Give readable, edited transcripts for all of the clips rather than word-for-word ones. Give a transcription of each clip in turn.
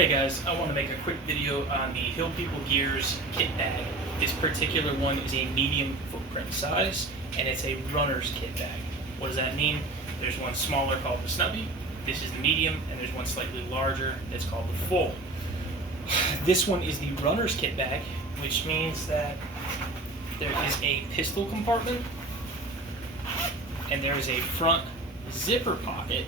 Hey guys, I want to make a quick video on the Hill People Gears kit bag. This particular one is a medium footprint size, and it's a runner's kit bag. What does that mean? There's one smaller called the Snubby, this is the medium, and there's one slightly larger that's called the full. This one is the runner's kit bag, which means that there is a pistol compartment, and there is a front zipper pocket,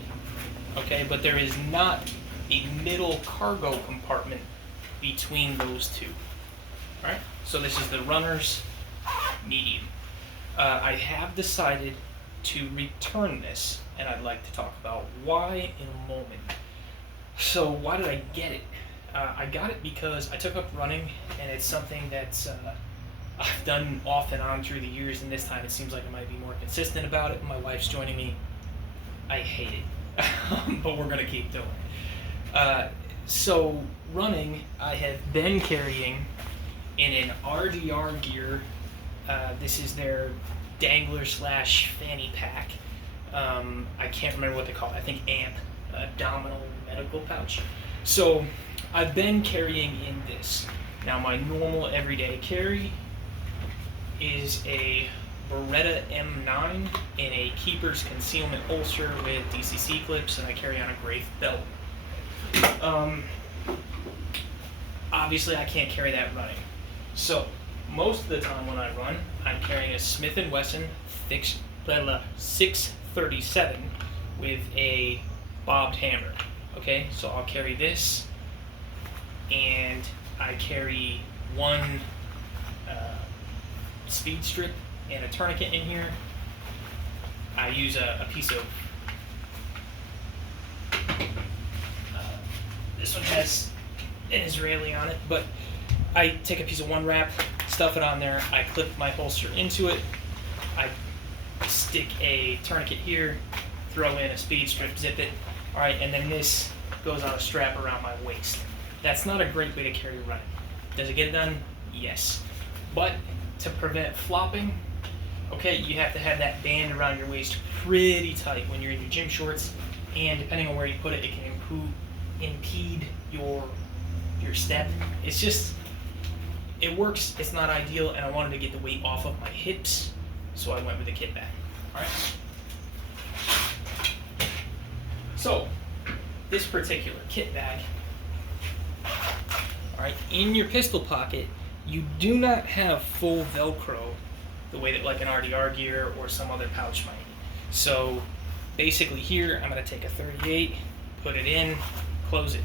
okay, but there is not a middle cargo compartment between those two. Alright, so this is the runner's medium. I have decided to return this, and I'd like to talk about why in a moment. So why did I get it? I got it because I took up running, and it's something that's I've done off and on through the years, and this time it seems like I might be more consistent about it. My wife's joining me. I hate it, but we're going to keep doing it. So running, I have been carrying in an RDR gear. This is their dangler slash fanny pack. I can't remember what they call it. I think AMP, abdominal medical pouch. So I've been carrying in this. Now my normal everyday carry is a Beretta M9 in a keeper's concealment holster with DCC clips, and I carry on a Graith belt. Obviously I can't carry that running. So most of the time when I run, I'm carrying a Smith & Wesson 637 with a bobbed hammer. Okay, so I'll carry this, and I carry one speed strip and a tourniquet in here. I use a piece of this one has an Israeli on it, but I take a piece of one wrap, stuff it on there, I clip my holster into it, I stick a tourniquet here, throw in a speed strip, zip it, alright, and then this goes on a strap around my waist. That's not a great way to carry running. Does it get it done? Yes. But to prevent flopping, okay, you have to have that band around your waist pretty tight when you're in your gym shorts, and depending on where you put it, it can impede your step. It's just, it works, it's not ideal, and I wanted to get the weight off of my hips, so I went with the kit bag. Alright? So, this particular kit bag, alright, in your pistol pocket, you do not have full Velcro the way that like an RDR gear or some other pouch might. So basically here, I'm going to take a 38, put it in, close it.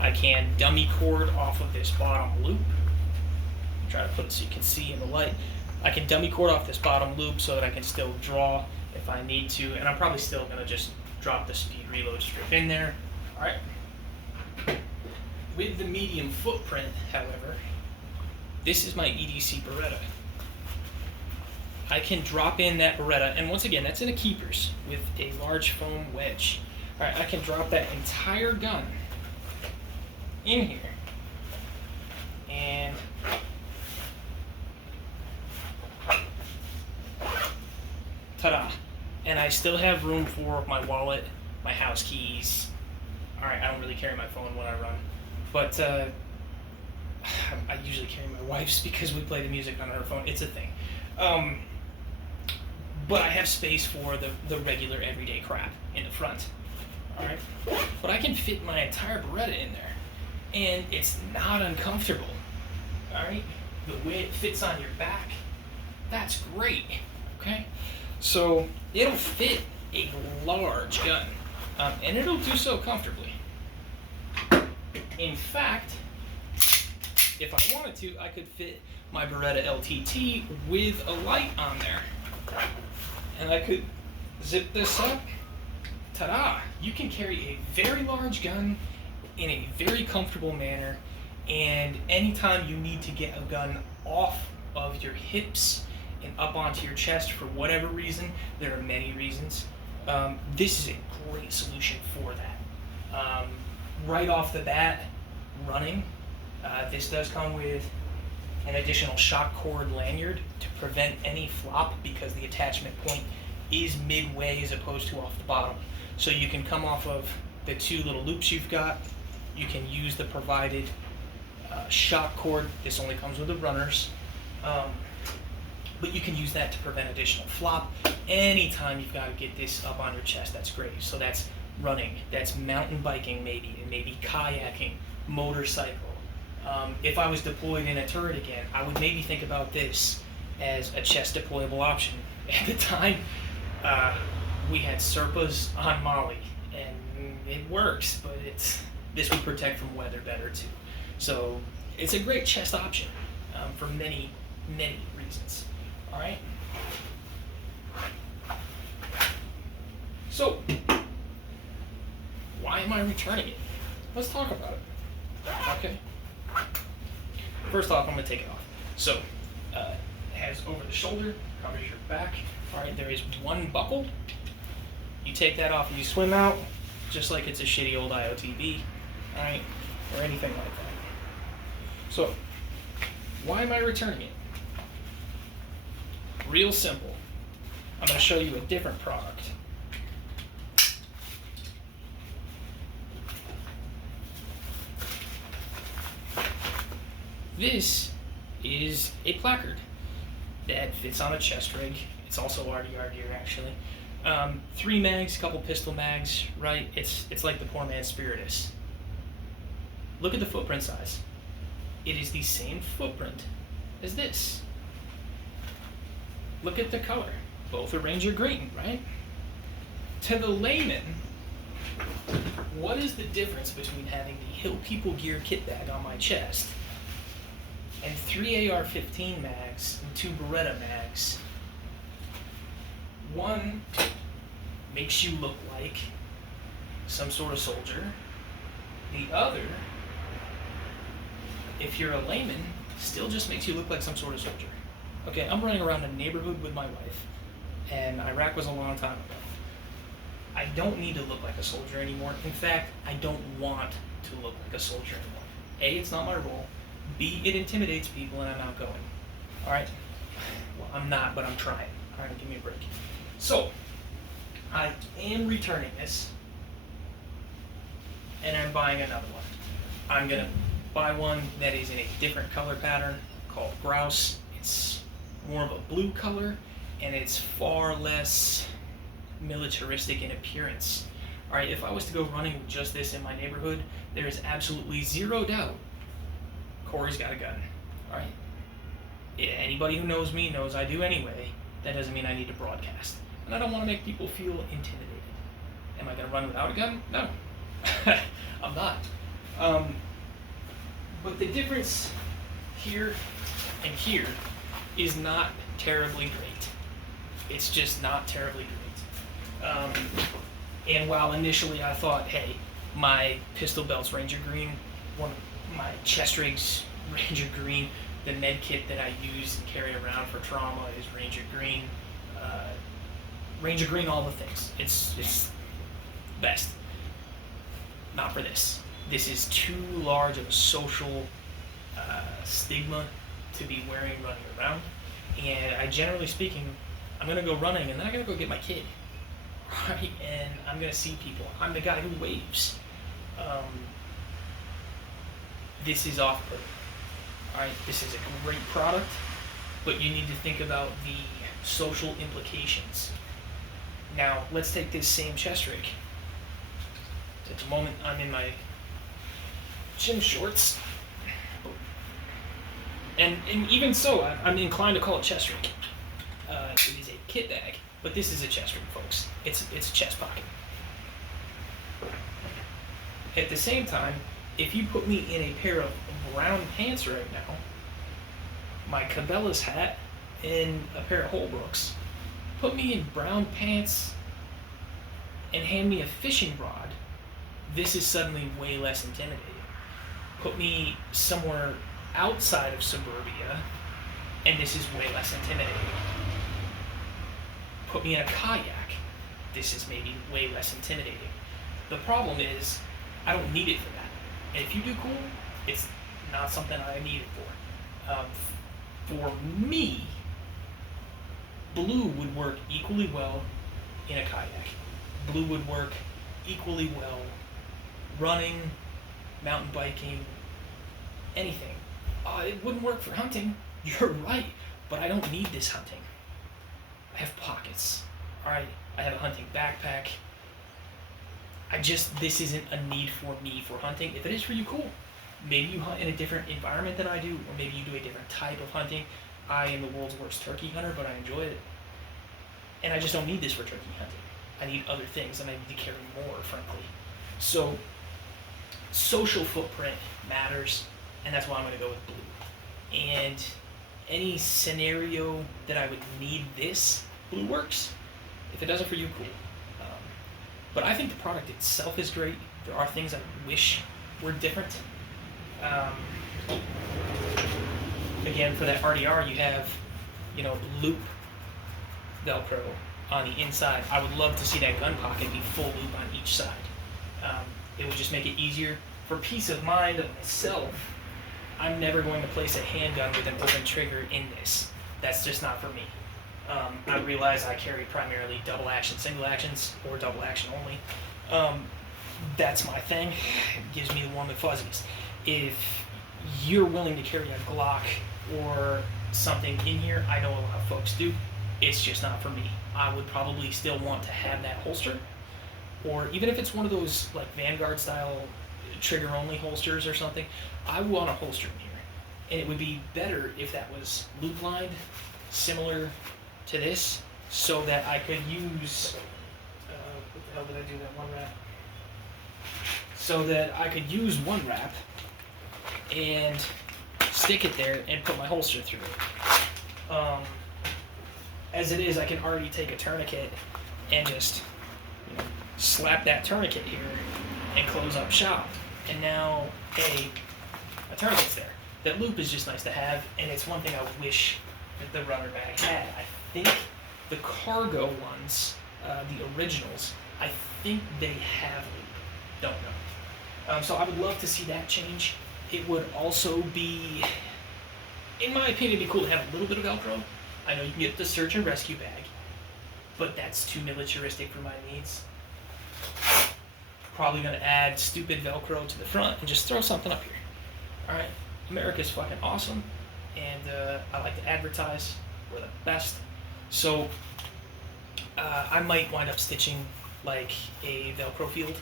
I can dummy cord off of this bottom loop. Try to put it so you can see in the light. I can dummy cord off this bottom loop so that I can still draw if I need to, and I'm probably still going to just drop the speed reload strip in there. Alright. With the medium footprint, however, this is my EDC Beretta. I can drop in that Beretta, and once again, that's in a keepers with a large foam wedge. Alright, I can drop that entire gun in here, and ta-da! And I still have room for my wallet, my house keys. Alright, I don't really carry my phone when I run, but I usually carry my wife's because we play the music on her phone. It's a thing. But I have space for the regular everyday crap in the front. Alright? But I can fit my entire Beretta in there, and it's not uncomfortable. Alright? The way it fits on your back, that's great. Okay? So it'll fit a large gun, and it'll do so comfortably. In fact, if I wanted to, I could fit my Beretta LTT with a light on there. And I could zip this up. Ta-da! You can carry a very large gun in a very comfortable manner, and anytime you need to get a gun off of your hips and up onto your chest for whatever reason, there are many reasons, this is a great solution for that. Right off the bat, running, this does come with an additional shock cord lanyard to prevent any flop because the attachment point is midway as opposed to off the bottom. So you can come off of the two little loops you've got, You can use the provided shock cord. This only comes with the runners. But you can use that to prevent additional flop. Anytime you've got to get this up on your chest, that's great. So that's running, that's mountain biking maybe, and maybe kayaking, motorcycle. If I was deployed in a turret again, I would maybe think about this as a chest deployable option. At the time, we had Serpas on Mali, and it works, but this would protect from weather better too. So it's a great chest option for many, many reasons. All right. So why am I returning it? Let's talk about it. Okay. First off, I'm going to take it off. So it has over the shoulder, covers your back. All right, there is one buckle. You take that off and you swim out, just like it's a shitty old IOTB, all right, or anything like that. So why am I returning it? Real simple. I'm going to show you a different product. This is a placard that fits on a chest rig. It's also RDR gear, actually. 3 mags, couple pistol mags, right? It's like the poor man's Spiritus. Look at the footprint size. It is the same footprint as this. Look at the color. Both are Ranger green, right? To the layman, what is the difference between having the Hill People Gear kit bag on my chest and 3 AR-15 mags and 2 Beretta mags? One makes you look like some sort of soldier. The other, if you're a layman, still just makes you look like some sort of soldier. Okay, I'm running around the neighborhood with my wife, and Iraq was a long time ago. I don't need to look like a soldier anymore. In fact, I don't want to look like a soldier anymore. A, it's not my role. B, it intimidates people and I'm outgoing. All right? Well, I'm not, but I'm trying. All right, give me a break. So, I am returning this, and I'm buying another one. I'm gonna buy one that is in a different color pattern called Grouse. It's more of a blue color, and it's far less militaristic in appearance. All right, if I was to go running with just this in my neighborhood, there is absolutely zero doubt Corey's got a gun. All right, anybody who knows me knows I do anyway. That doesn't mean I need to broadcast, and I don't want to make people feel intimidated. Am I going to run without a gun? No, I'm not. But the difference here and here is not terribly great. It's just not terribly great. And while initially I thought, hey, my pistol belt's Ranger green, one of my chest rigs Ranger green, the med kit that I use and carry around for trauma is Ranger green. Ranger green, all the things. It's best. Not for this. This is too large of a social stigma to be wearing running around. And I, generally speaking, I'm gonna go running and then I'm gonna go get my kid, right? And I'm gonna see people. I'm the guy who waves. This is off-putting. All right, this is a great product, but you need to think about the social implications. Now, let's take this same chest rig. At the moment, I'm in my gym shorts. And even so, I'm inclined to call it chest rig. It is a kit bag, but this is a chest rig, folks. It's a chest pocket. At the same time, if you put me in a pair of brown pants right now, my Cabela's hat, and a pair of Holbrooks, put me in brown pants and hand me a fishing rod, this is suddenly way less intimidating. Put me somewhere outside of suburbia, and this is way less intimidating. Put me in a kayak, this is maybe way less intimidating. The problem is, I don't need it for that. And if you do cool, it's not something I need it for. For me, blue would work equally well in a kayak. Blue would work equally well running, mountain biking, anything. It wouldn't work for hunting. You're right, but I don't need this hunting. I have pockets, alright? I have a hunting backpack. This isn't a need for me for hunting. If it is for you, cool. Maybe you hunt in a different environment than I do, or maybe you do a different type of hunting. I am the world's worst turkey hunter, but I enjoy it. And I just don't need this for turkey hunting. I need other things, and I need to carry more, frankly. So, social footprint matters, and that's why I'm going to go with blue. And any scenario that I would need this, blue works. If it doesn't for you, cool. But I think the product itself is great. There are things I wish were different. Again, for that RDR, you have, loop Velcro on the inside. I would love to see that gun pocket be full loop on each side. It would just make it easier for peace of mind of myself. I'm never going to place a handgun with an open trigger in this. That's just not for me. I realize I carry primarily double action, single actions, or double action only. That's my thing. It gives me the warm and fuzzies. If you're willing to carry a Glock or something in here, I know a lot of folks do. It's just not for me. I would probably still want to have that holster, or even if it's one of those like Vanguard style trigger only holsters or something, I want a holster in here. And it would be better if that was loop lined, similar to this, so that I could use, what the hell did I do that one wrap? So that I could use one wrap and stick it there and put my holster through it. As it is, I can already take a tourniquet and just slap that tourniquet here and close up shop. And now, a tourniquet's there. That loop is just nice to have, and it's one thing I wish that the runner bag had. I think the cargo ones, the originals, I think they have loop. Don't know. So I would love to see that change. It would also be, in my opinion, it'd be cool to have a little bit of Velcro. I know you can get the search and rescue bag, but that's too militaristic for my needs. Probably gonna add stupid Velcro to the front and just throw something up here. Alright, America's fucking awesome, and I like to advertise. We're the best. So I might wind up stitching like a Velcro field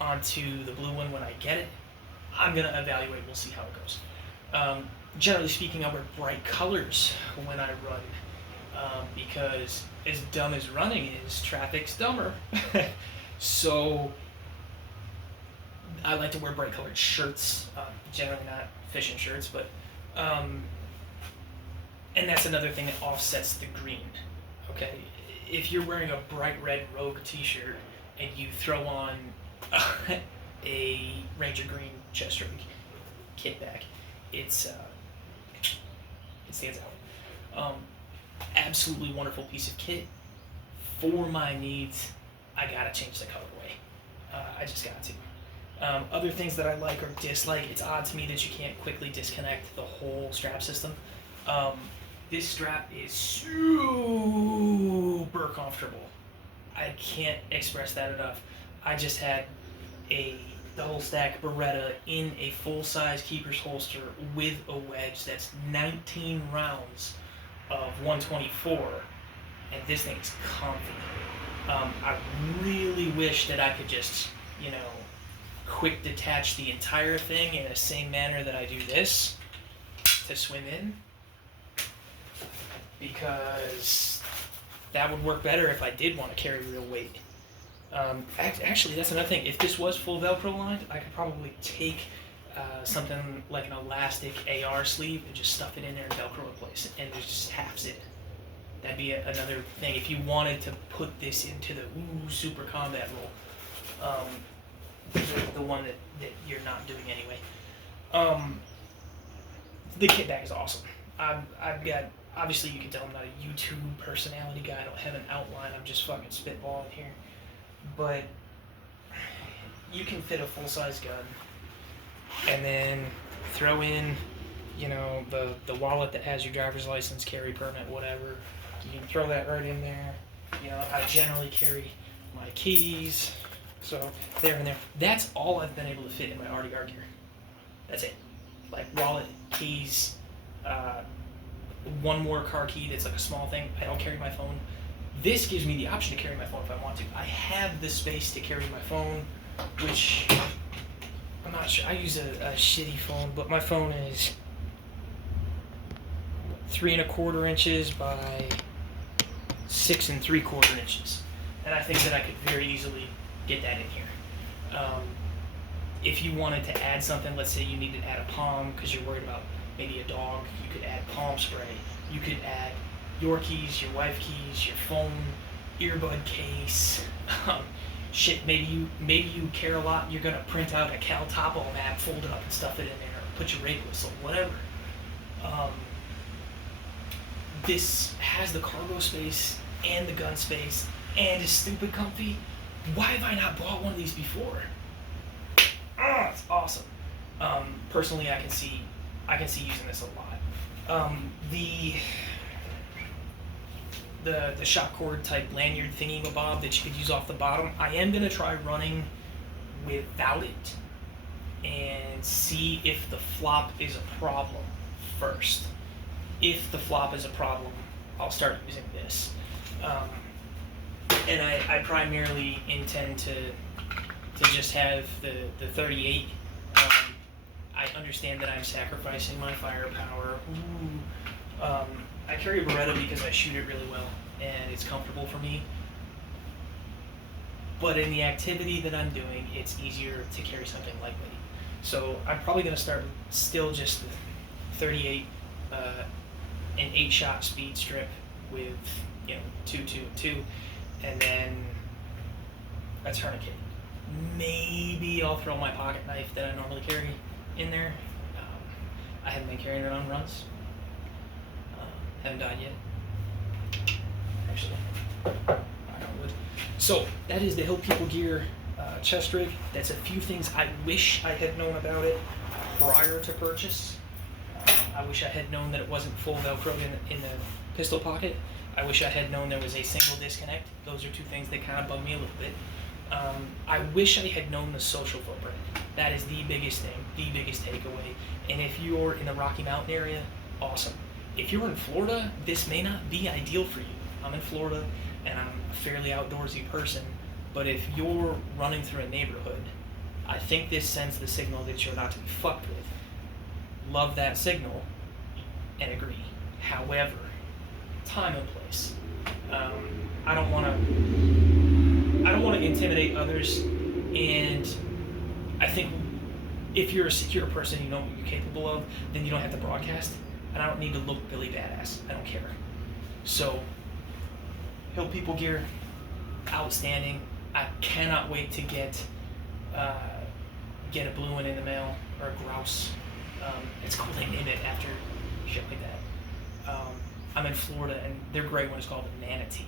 onto the blue one when I get it. I'm gonna evaluate, we'll see how it goes. Generally speaking, I wear bright colors when I run, because as dumb as running is, traffic's dumber. So I like to wear bright colored shirts, generally not fishing shirts, but and that's another thing that offsets the green. Okay, if you're wearing a bright red Rogue t-shirt and you throw on a Ranger green chest rig kit bag, it stands out. Absolutely wonderful piece of kit. For my needs, I gotta change the colorway. I just got to. Other things that I like or dislike, it's odd to me that you can't quickly disconnect the whole strap system. This strap is super comfortable. I can't express that enough. I just had a double stack Beretta in a full-size keeper's holster with a wedge that's 19 rounds of 124, and this thing is comfy. I really wish that I could just, quick detach the entire thing in the same manner that I do this to swim in, because that would work better if I did want to carry real weight. Actually, that's another thing. If this was full Velcro lined, I could probably take something like an elastic AR sleeve and just stuff it in there and Velcro in place, and it just halves it. That'd be another thing if you wanted to put this into the super combat role. The one that you're not doing anyway. The kit bag is awesome. I've got, obviously you can tell I'm not a YouTube personality guy. I don't have an outline. I'm just fucking spitballing here. But you can fit a full-size gun and then throw in, the wallet that has your driver's license, carry permit, whatever. You can throw that right in there. I generally carry my keys, So there and there. That's all I've been able to fit in my RDR gear. That's it. Like wallet, keys, one more car key that's like a small thing. I don't carry my phone. This gives me the option to carry my phone if I want to. I have the space to carry my phone, which I'm not sure. I use a shitty phone, but my phone is 3 1/4 inches by 6 3/4 inches. And I think that I could very easily get that in here. If you wanted to add something, let's say you needed to add a palm because you're worried about maybe a dog, you could add palm spray. You could add your keys, your wife keys, your phone, earbud case. Shit, maybe you care a lot and you're gonna print out a Cal Topo map, fold it up and stuff it in there, or put your raid whistle, whatever. This has the cargo space and the gun space and is stupid comfy. Why have I not bought one of these before? Oh, it's awesome. Personally, I can see using this a lot. The shock cord type lanyard thingy-mabob that you could use off the bottom, I am gonna try running without it and see if the flop is a problem first. If the flop is a problem, I'll start using this. And I primarily intend to just have the 38. I understand that I'm sacrificing my firepower. I carry a Beretta because I shoot it really well and it's comfortable for me. But in the activity that I'm doing, it's easier to carry something lightweight. So I'm probably going to start still just the 38, an 8-shot speed strip with 2, and then a tourniquet. Maybe I'll throw my pocket knife that I normally carry in there. I haven't been carrying it on runs. Haven't died yet. Actually, I would. So that is the Hill People Gear chest rig. That's a few things I wish I had known about it prior to purchase. I wish I had known that it wasn't full Velcro in the pistol pocket. I wish I had known there was a single disconnect. Those are two things that kind of bug me a little bit. I wish I had known the social footprint. That is the biggest thing, the biggest takeaway. And if you're in the Rocky Mountain area, awesome. If you're in Florida, this may not be ideal for you. I'm in Florida, and I'm a fairly outdoorsy person, but if you're running through a neighborhood, I think this sends the signal that you're not to be fucked with. Love that signal and agree. However, time and place. I don't want to intimidate others, and I think if you're a secure person, you know what you're capable of, then you don't have to broadcast, and I don't need to look Billy Badass. I don't care. So, Hill People Gear, outstanding. I cannot wait to get a blue one in the mail, or a grouse. It's cool they name it after shit like that. I'm in Florida, and their gray one is called a Manatee.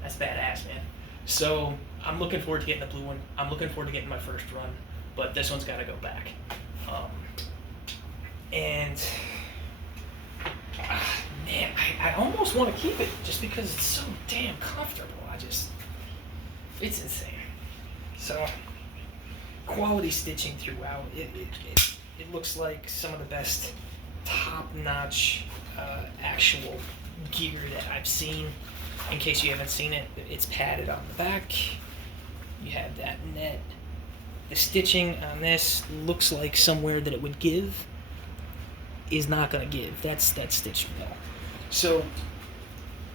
That's badass, man. So I'm looking forward to getting the blue one. I'm looking forward to getting my first run, but this one's got to go back. Man, I almost want to keep it just because it's so damn comfortable. It's insane. So, quality stitching throughout. It looks like some of the best top-notch actual gear that I've seen. In case you haven't seen it, it's padded on the back. You have that net. The stitching on this looks like somewhere that it would give is not going to give. That's stitched well. So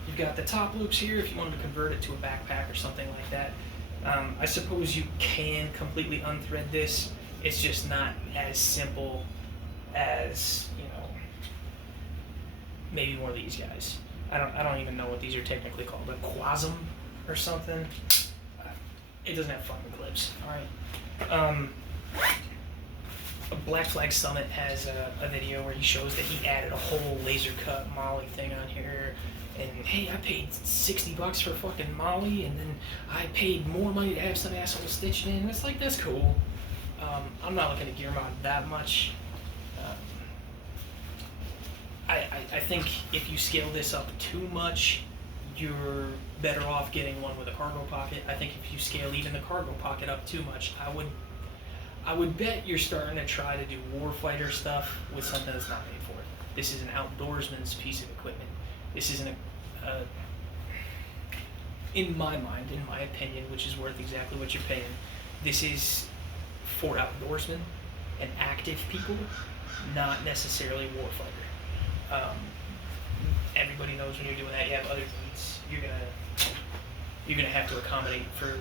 you've got the top loops here if you wanted to convert it to a backpack or something like that. I suppose you can completely unthread this. It's just not as simple as, maybe one of these guys. I don't even know what these are technically called, a Quasm or something. It doesn't have fucking clips. All right. Black Flag Summit has a video where he shows that he added a whole laser cut Molly thing on here, and hey, I paid $60 for fucking Molly, and then I paid more money to have some asshole stitched in. And it's like, that's cool. I'm not looking to gear mod that much. I think if you scale this up too much, you're better off getting one with a cargo pocket. I think if you scale even the cargo pocket up too much, I would bet you're starting to try to do warfighter stuff with something that's not made for it. This is an outdoorsman's piece of equipment. This isn't in my mind, in my opinion, which is worth exactly what you're paying, this is for outdoorsmen and active people, not necessarily warfighter. Everybody knows when you're doing that, you have other needs. You're gonna have to accommodate for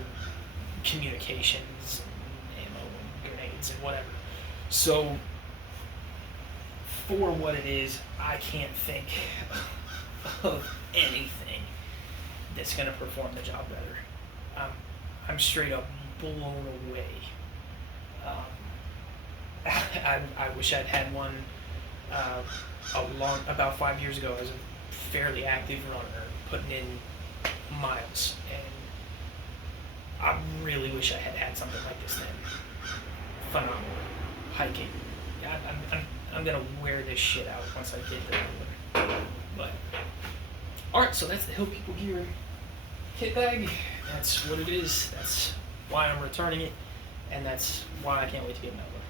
communications, and ammo, and grenades, and whatever. So, for what it is, I can't think of anything that's gonna perform the job better. I'm straight up blown away. I wish I'd had one about 5 years ago. As a fairly active runner, putting in miles, and I really wish I had something like this then. Phenomenal. Hiking. I'm gonna wear this shit out once I get there. But alright, so that's the Hill People Gear kit bag. That's what it is. That's why I'm returning it, and that's why I can't wait to get another one.